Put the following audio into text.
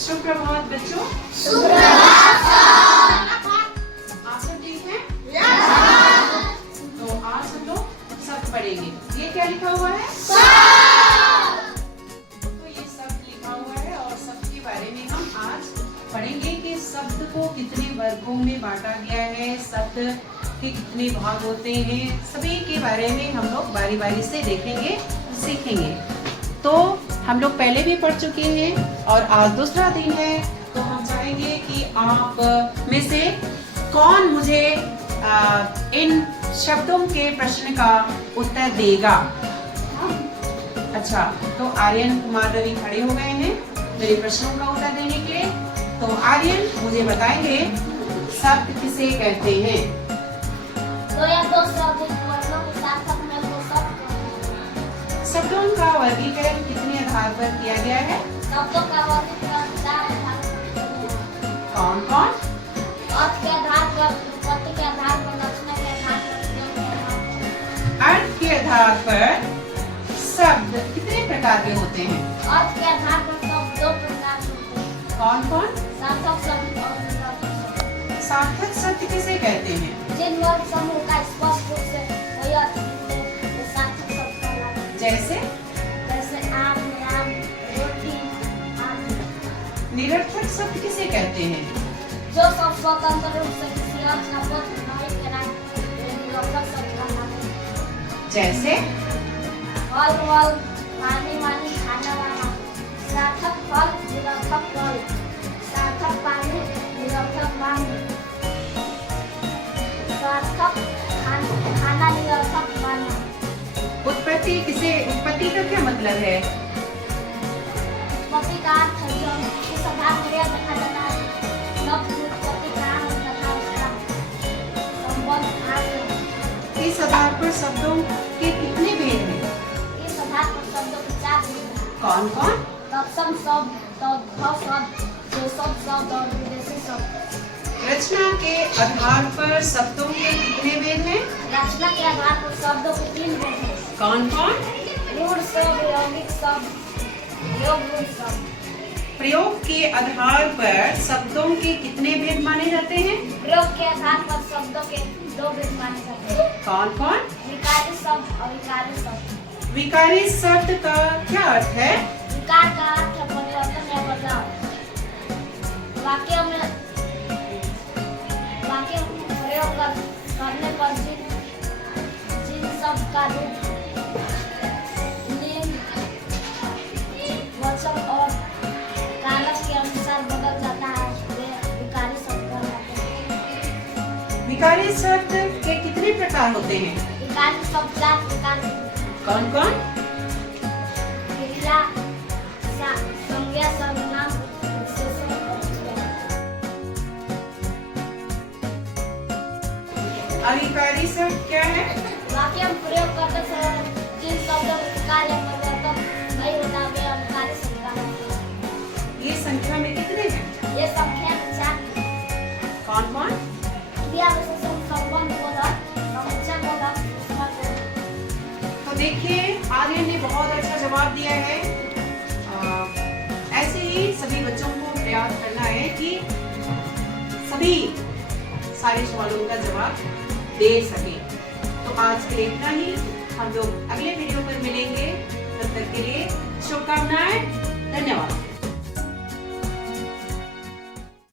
सुप्रभात बच्चों। आप सब ठीक हैं? तो आज हम लोग शब्द पढ़ेंगे। ये क्या लिखा हुआ है? तो ये शब्द लिखा हुआ है और शब्द के बारे में हम आज पढ़ेंगे कि शब्द को कितने वर्गों में बांटा गया है, शब्द के कितने भाग होते हैं, सभी के बारे में हम लोग बारी बारी से देखेंगे, सीखेंगे। तो हम लोग पहले भी पढ़ चुके हैं और आज दूसरा दिन है, तो हम चाहेंगे कि आप में से कौन मुझे इन शब्दों के प्रश्न का उत्तर देगा। अच्छा, तो आर्यन कुमार रवि खड़े हो गए हैं मेरे प्रश्नों का उत्तर देने के लिए। तो आर्यन मुझे बताएंगे शब्द किसे कहते हैं? दो या दो से अधिक वर्णों के सार्थक में दो शब्द। शब्दों का वर्गीकरण कितने आधार पर किया गया है? शब्दों का वर्गीकरण 4 आधार पर। कौन कौन? अर्थ के आधार पर, उत्पत्ति के आधार पर, रचना के आधार पर, प्रयोग के आधार पर। अर्थ के आधार पर शब्द कितने प्रकार के होते हैं? अर्थ के आधार पर शब्द 2 प्रकार के होते हैं। कौन कौन? सार्थक शब्द और निरर्थक शब्द। सार्थक शब्द किसे कहते हैं? जिन वर्ग समूह का स्पष्ट रूप से कोई अर्थ नहीं है, वो सार्थक शब्द कहलाते हैं। जैसे आम, रोटी आदि। निरर्थक शब्द किसे कहते हैं? जो सब स्वतंत्र रूप से किसी अर्थ का बोध नहीं कराए, वे निरर्थक शब्द कहलाते हैं। जैसे फल वल, पानी वानी, खाना वाना। सार्थक फल, निरर्थक फल। सार्थक पानी, निरर्थक पानी। सार्थक खाना, निरर्थक खाना। उत्पत्ति का क्या मतलब है? उत्पत्ति का अर्थ है जो इस आधार पर यह देखा जाता है शब्द की उत्पत्ति कहाँ है तथा उसका संबंध कहाँ से है। इस आधार पर शब्दों के कितने भेद हैं? इस आधार पर शब्दों के 4 भेद हैं। कौन कौन? तत्सम शब्द, तद्भव शब्द, देशज शब्द और विदेशी शब्द। रचना के आधार पर शब्दों के कितने भेद हैं? रचना के आधार पर शब्दों के 3 भेद हैं। कौन कौन? रूढ़ शब्द, यौगिक शब्द, योग रूढ़ शब्द। प्रयोग के आधार पर शब्दों के कितने भेद माने जाते हैं? प्रयोग के आधार पर शब्दों के 2 भेद माने जाते हैं। कौन कौन? विकारी शब्द, अविकारी शब्द। विकारी शब्द का क्या अर्थ है? विकार का अर्थ है परिवर्तन या बदलाव। वाक्य में प्रयोग करने पर जिन शब्द का रूप, लिंग, वचन और कालक के अनुसार बदल जाता है, वे विकारी शब्द कहलाते हैं। विकारी शब्द के कितने प्रकार होते हैं? विकारी शब्द 4 प्रकार के। कौन कौन? क्रिया, संज्ञा, सर्वनाम, विशेषण और क्रिया। अविकारी शब्द क्या है? वाक्य में प्रयोग करते समय जिन शब्दों में विकार या परिवर्तन नहीं होता, वे अविकारी शब्द कहलाते हैं। ये संख्या में कितने हैं? ये संख्या में 4 हैं। कौन कौन? क्रिया, विशेषण, संबंध बोधक, समुच्चय बोधक, उपमा बोधक। तो देखिए आर्यन ने बहुत अच्छा जवाब दिया है। ऐसे ही सभी बच्चों को प्रयास करना है कि सभी सारे सवालों का जवाब दे सके। तो आज के लिए इतना ही, हम लोग अगले वीडियो पर मिलेंगे। तब तक के लिए शुभकामनाएं, धन्यवाद।